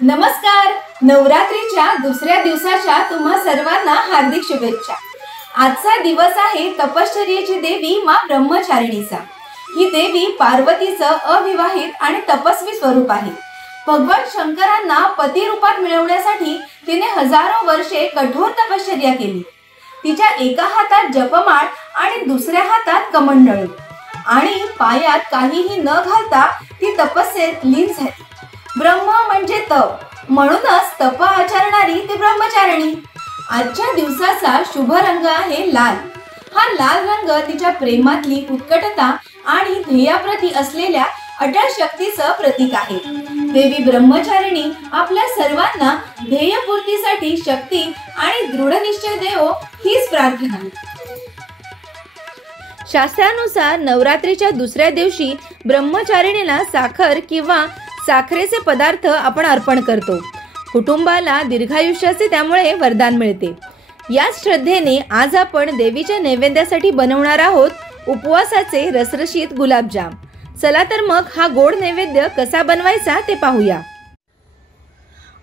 नमस्कार. नवरात्रीच्या दुसऱ्या दिवसाच्या तुम्हा सर्वांना हार्दिक शुभेच्छा. आजचा दिवस आहे तपश्चर्येची देवी मां ब्रह्मचारिणीचा. ही देवी पार्वतीचं अविवाहित आणि तपस्वी स्वरूप आहे. भगवान शंकरांना पती रूपात मिळवण्यासाठी तिने हजारो वर्षे कठोर तपश्चर्या केली. तिच्या एका हातात जपमाळ आणि दुसऱ्या हातात कमंडलू आणि पायात काहीही न घालता ती तपस्येत लीन झाली. ब्रह्म म्हणजे तप, म्हणूनच तप आचरणारी ती ब्रह्मचारिणी. आजच्या दिवसाचा शुभ रंग आहे लाल. हा लाल रंग तिच्या प्रेमातली उत्कटता आणि ध्येयाप्रती असलेल्या अटळ शक्तीचं प्रतीक आहे. देवी ब्रह्मचारिणी आपल्या सर्वांना ध्येयपूर्तीसाठी शक्ती आणि दृढ निश्चय देवो हीच प्रार्थना. शास्त्रानुसार नवरात्रीच्या दुसऱ्या दिवशी ब्रह्मचारिणीला साखर किंवा साखरेचे पदार्थ आपण अर्पण करतो. कुटुंबाला दीर्घायुष्याचे त्यामुळे वरदान मिळते. याच श्रद्धेने आज आपण देवीच्या नैवेद्यासाठी बनवणार आहोत उपवासाचे रसरशीत गुलाबजाम. चला तर मग हा गोड नैवेद्य कसा बनवायचा ते पाहूया.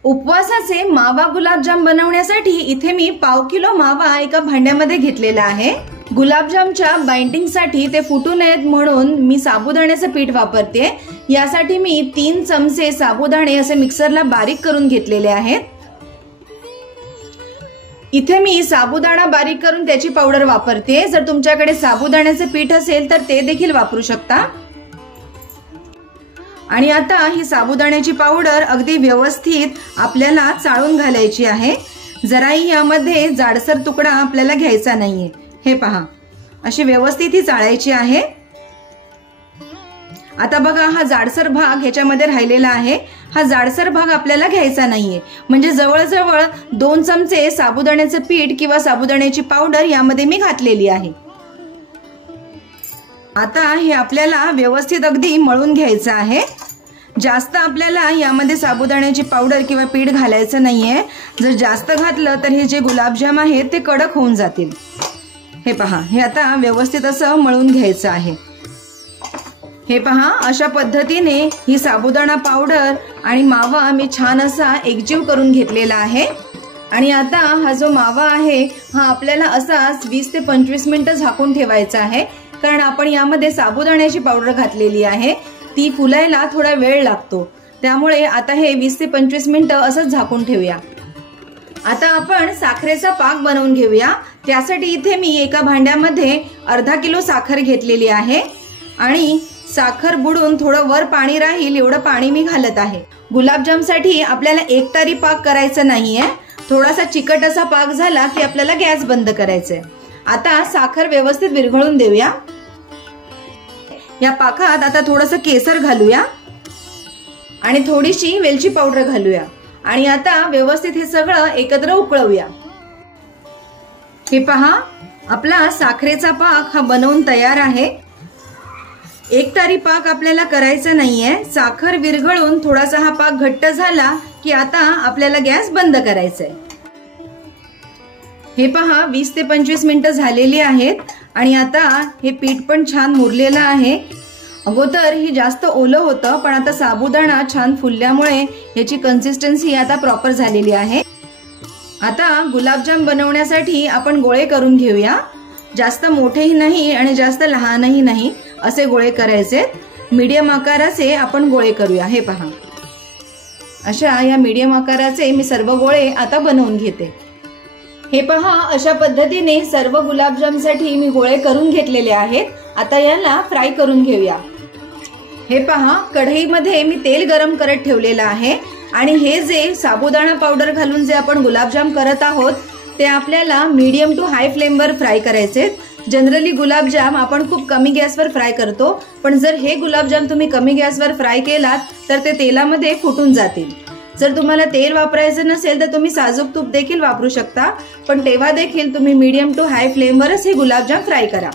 उपवासाचे मावा गुलाबजाम बनवण्यासाठी इथे मी पाव किलो मावा एका भांड्यामध्ये घेतलेला आहे. गुलाबजामच्या बाइंडिंगसाठी ते फुटू नयेत म्हणून मी साबुदाण्याचं पीठ वापरते. यासाठी मी 3 चमचे साबुदाणे असे मिक्सरला बारीक करून घेतलेले आहेत. इथे मी साबुदाणा बारीक करून त्याची पावडर वापरते. जर तुमच्याकडे साबुदाण्याचे पीठ असेल तर ते देखील वापरू शकता. आणि आता ही साबुदाण्याची पावडर अगदी व्यवस्थित आपल्याला चाळून घालायची आहे. जराही यामध्ये जाडसर तुकडा आपल्याला घ्यायचा नाहीये. हे पहा, अशी व्यवस्थित ही चाळायची आहे. आता बघा, हा जाडसर भाग ह्याच्यामध्ये राहिलेला आहे. हा जाडसर भाग आपल्याला घ्यायचा नाहीये. म्हणजे जवळजवळ 2 चमचे साबुदाण्याचं पीठ किंवा साबुदाण्याची पावडर यामध्ये मी घातलेली आहे. आता हे आपल्याला व्यवस्थित अगदी मळून घ्यायचं आहे. जास्त आपल्याला यामध्ये साबुदाण्याची पावडर किंवा पीठ घालायचं नाहीये. जर जास्त घातलं तर हे जे गुलाबजाम आहेत ते कडक होऊन जातील. हे पहा, हे आता व्यवस्थित असं मळून घ्यायचं आहे. हे पहा, अशा पद्धतीने ही साबुदाणा पावडर आणि मावा मी छान असा एकजीव करून घेतलेला आहे. आणि आता हा जो मावा आहे हा आपल्याला असाच 20 ते 25 मिनिटं झाकून ठेवायचा आहे. कारण आपण यामध्ये साबुदाण्याची पावडर घातलेली आहे. ती फुलायला थोडा वेळ लागतो. त्यामुळे आता हे 20 ते 25 मिनिटं असंच झाकून ठेवूया. आता आपण साखरेचा पाक बनवून घेऊया. त्यासाठी इथे मी एका भांड्यामध्ये अर्धा किलो साखर घेतलेली आहे आणि साखर बुडून थोडं वर पाणी राहील एवढं पाणी मी घालत आहे. गुलाबजामसाठी आपल्याला एकतारी पाक करायचा नाहीये. थोडासा चिकट असा पाक झाला की आपल्याला गॅस बंद करायचंय. आता साखर व्यवस्थित विरघळून देऊया. या पाकात आता थोडंसं केसर घालूया आणि थोडीशी वेलची पावडर घालूया आणि आता व्यवस्थित हे सगळं एकत्र उकळवूया. हे पहा, आपला साखरेचा पाक हा बनवून तयार आहे. एकतारी पाक आपल्याला करायचा नाहीये. साखर विरघळून थोडासा हा पाक घट्ट झाला की आता आपल्याला गॅस बंद करायचा आहे. हे पहा, 20 ते 25 मिनिटं झालेली आहेत आणि आता हे पीठ पण छान मुरलेलं आहे. अगोदर ही जास्त ओलं होतं, पण आता साबुदाणा छान फुलल्यामुळे याची कन्सिस्टन्सी आता प्रॉपर झालेली आहे. आता गुलाबजाम बनवण्यासाठी आपण गोळे करून घेऊया. जास्त मोठेही नाही आणि जास्त लहानही नाही असे गोळे करायचे. मीडियम आकाराचे आपण गोळे करूया. हे पहा, अशा या मीडियम आकाराचे मी सर्व गोळे आता बनवून घेते. हे पहा, अशा पद्धतीने सर्व गुलाबजामसाठी मी गोळे करून घेतलेले आहेत. आता याला फ्राय करून घेऊया. हे पहा, कढईमध्ये मी तेल गरम करत ठेवलेलं आहे आणि हे जे साबुदाणा पावडर घालून जे आपण गुलाबजाम करत आहोत ते आपल्याला मीडियम टू हाय फ्लेमवर फ्राय करायचे. जनरली गुलाबजाम आपण खूप कमी गॅसवर फ्राय करतो, पण जर हे गुलाबजाम तुम्ही कमी गॅसवर फ्राय केलात तर ते तेलामध्ये फुटून जातील. जर तुम्हाला तेल वापरायचं नसेल तर तुम्ही साजूक तूप देखील वापरू शकता, पण तेव्हा देखील तुम्ही मीडियम टू हाय फ्लेमवरच हे गुलाबजाम फ्राय करा.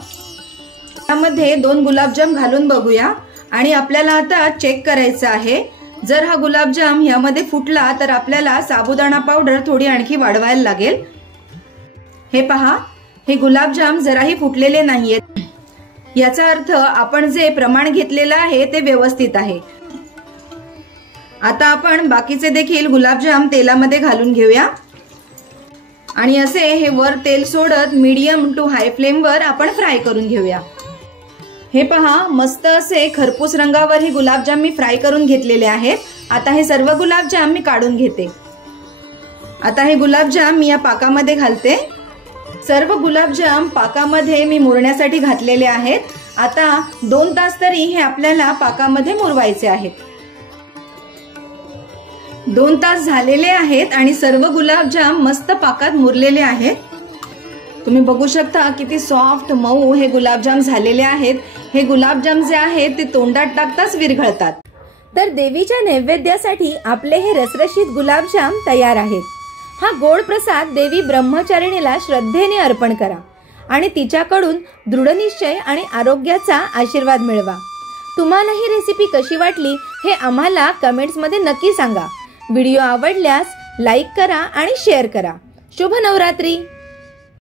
त्यामध्ये 2 गुलाबजाम घालून बघूया आणि आपल्याला आता चेक करायचं आहे. जर हा गुलाबजाम यामध्ये फुटला तर आपल्याला साबुदाणा पावडर थोडी आणखी वाढवायला लागेल. हे पहा, हे गुलाबजाम जराही फुटलेले नाहीयेत. याचा अर्थ आपण जे प्रमाण घेतलेलं आहे ते व्यवस्थित आहे. आता आपण बाकीचे देखील गुलाबजाम तेलामध्ये घालून घेऊया आणि असे हे वर तेल सोडत मीडियम टू हाय फ्लेमवर आपण फ्राय करून घेऊया। हे पहा, मस्त असे खरपूस रंगावर हे गुलाबजाम मी फ्राय करून घेतलेले आहेत। आता हे सर्व गुलाबजाम मी काढून घेते। आता हे गुलाबजाम मी या पाकामध्ये घालते। सर्व गुलाबजाम पाकामध्ये मी मुरण्यासाठी घातलेले आहेत। आता 2 तास तरी हे आपल्याला पाकामध्ये मुरवायचे आहेत। 2 तास झालेले आहेत आणि सर्व गुलाबजाम मस्त पाकात मुरलेले आहेत। तुम्ही बघू शकता किती सॉफ्ट मऊ हे गुलाबजाम झालेले आहेत। हे गुलाबजाम जे आहेत ते तोंडात टाकताच विरघळतात। तर देवीच्या नैवेद्यासाठी आपले हे रसरशीत गुलाबजाम तयार आहेत। हा गोड प्रसाद देवी ब्रह्मचारिणीला श्रद्धेने अर्पण करा आणि तिच्याकडून दृढनिश्चय आणि आरोग्याचा आशीर्वाद मिळवा। तुम्हाला ही रेसिपी कशी वाटली हे आम्हाला कमेंट्समध्ये नक्की सांगा। व्हिडिओ आवडल्यास लाईक करा आणि शेअर करा। शुभ नवरात्री।